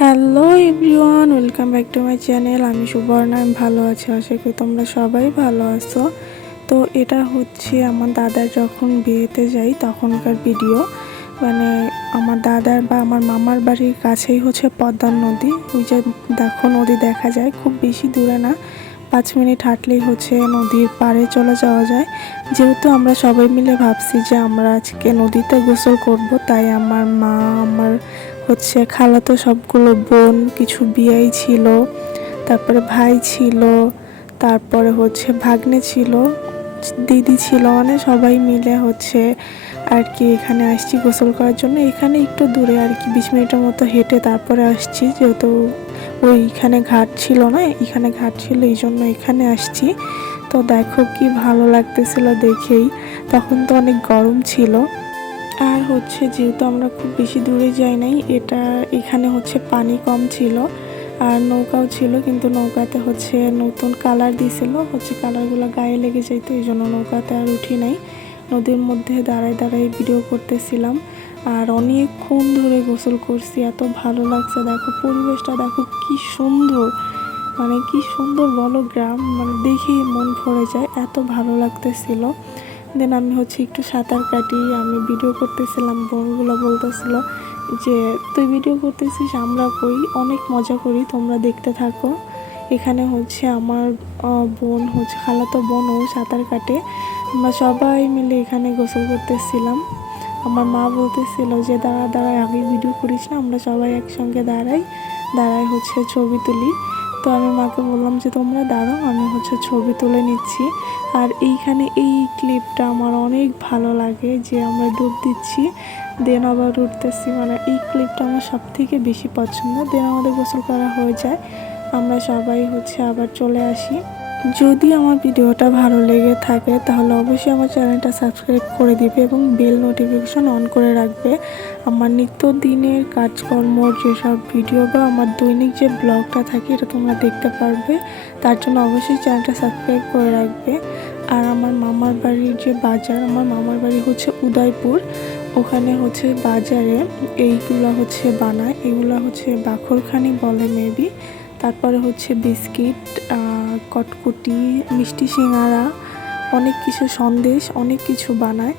Hello everyone welcome back to my channel আমি সুবর্ণা, আমি ভালো আছি। আশা করি তোমরা সবাই ভালো আছো। তো এটা হচ্ছে আমার দাদার যখন বিয়েতে যাই, তখনকার ভিডিও মানে আমার দাদার বা আমার মামার বাড়ির কাছেই হচ্ছে পদ্মার নদী। ওই যে দেখো, নদী দেখা যায়। খুব বেশি দূরে না। পাঁচ মিনিট হাঁটলেই হচ্ছে নদীর পাড়ে চলে যাওয়া যায়। যেহেতু আমরা সবাই মিলে ভাবছি যে আমরা আজকে নদীতে গোসল করব, তাই আমার মা, আমার হচ্ছে খালাতো সবগুলো বোন, কিছু বিয়াই ছিল, তারপরে ভাই ছিল, তারপরে হচ্ছে ভাগ্নে ছিল, দিদি ছিল মানে সবাই মিলে হচ্ছে আর কি এখানে আসছি গোসল করার জন্য। এখানে একটু দূরে আর কি বিশ মিনিটের মতো হেঁটে তারপরে আসছি, যেহেতু ওইখানে ঘাট ছিল না, এখানে ঘাট ছিল, এই জন্য এখানে আসছি। তো দেখো কি ভালো লাগতেছিল দেখেই। তখন তো অনেক গরম ছিল। আর হচ্ছে যেহেতু আমরা খুব বেশি দূরে যাই নাই, এটা এখানে হচ্ছে পানি কম ছিল আর নৌকাও ছিল, কিন্তু নৌকাতে হচ্ছে নতুন কালার দিয়েছিল হচ্ছে কালারগুলো গায়ে লেগে যাইতো, এই জন্য নৌকাতে আর উঠি নাই। নদীর মধ্যে দাঁড়ায় দাঁড়ায় ভিডিও করতেছিলাম আর অনেকক্ষণ ধরে গোসল করছি, এত ভালো লাগছে, দেখো পরিবেশটা দেখো কি সুন্দর মানে কি সুন্দর বলো গ্রাম মানে দেখেই মন ভরে যায়, এত ভালো লাগতেছিল। দেন আমি হচ্ছে একটু সাঁতার কাটি, আমি ভিডিও করতেছিলাম বোনগুলো বলতেছিল যে, তুই ভিডিও করতেছিস, আমরা কই, অনেক মজা করি, তোমরা দেখতে থাকো। এখানে হচ্ছে আমার বোন হচ্ছে, খালাতো বোন ও সাঁতার কাটে। আমরা সবাই মিলে এখানে গোসল করতেছিলাম। আমার মা বলতেছিল যে, দাঁড়া দাঁড়ায় আগে ভিডিও করিস না, আমরা সবাই একসঙ্গে দাঁড়াই দাঁড়াই হচ্ছে ছবি তুলি। তো আমি মাকে বললাম যে, তোমরা দাঁড়াও, আমি হচ্ছে ছবি তুলে নিচ্ছি। আর এইখানে এই ক্লিপটা আমার অনেক ভালো লাগে যে আমরা ডুব দিচ্ছি দেন আবার উঠতেছি। মানে এই ক্লিপটা আমার সব থেকে বেশি পছন্দ। দেন আমাদের গোসল করা হয়ে যায়। আমরা সবাই হচ্ছে আবার চলে আসি। যদি আমার ভিডিওটা ভালো লেগে থাকে, তাহলে অবশ্যই আমার চ্যানেলটা সাবস্ক্রাইব করে দিবে এবং বেল নোটিফিকেশন অন করে রাখবে। আমার নিত্য দিনের কাজকর্ম যেসব ভিডিও বা আমার দৈনিক যে ব্লগটা থাকে, এটা তোমরা দেখতে পারবে। তার জন্য অবশ্যই চ্যানেলটা সাবস্ক্রাইব করে রাখবে। আর আমার মামার বাড়ির যে বাজার, আমার মামার বাড়ি হচ্ছে উদয়পুর। ওখানে হচ্ছে বাজারে এইগুলো হচ্ছে বানায়। এগুলো হচ্ছে বাখরখানি বলে মেবি তারপরে হচ্ছে বিস্কিট কটকুটি মিষ্টি সিঙ্গারা অনেক কিছু সন্দেশ অনেক কিছু বানায়।